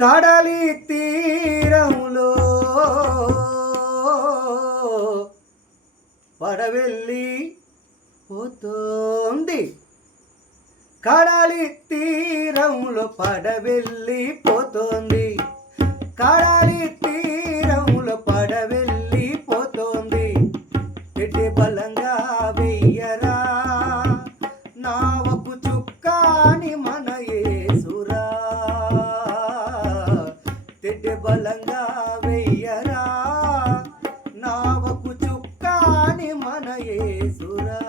కడలి తీరములో. పడవెళ్ళి పోతోంది. కడలి తీరంలో పడవెళ్ళి పోతోంది. కడలి మాకు చుక్కాని మన ఏసురా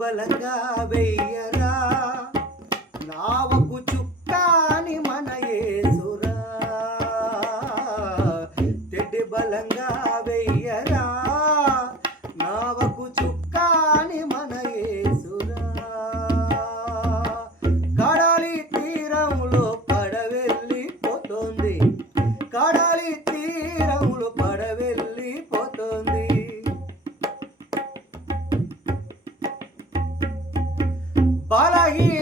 బలంగా వెయ్యరా? నావకు చుక్కాని మన ఏసురా తెడ్డి బలంగా பாலாகி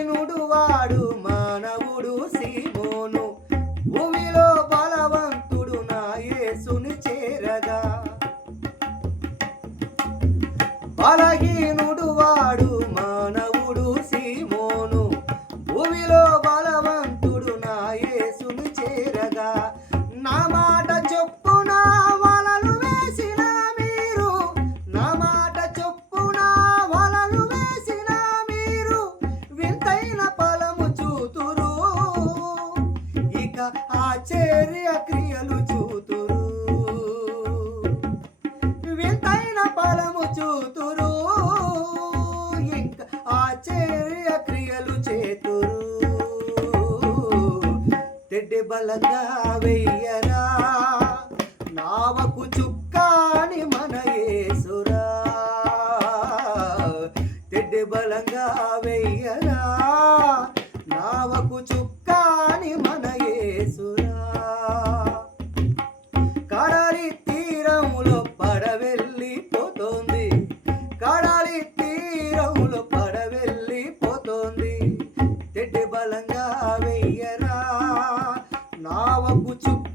బలంగా వెయ్యరా. నావకు చుక్కాని మన యేసురా. తెడ్డి బలంగా వెయ్యరా. would you?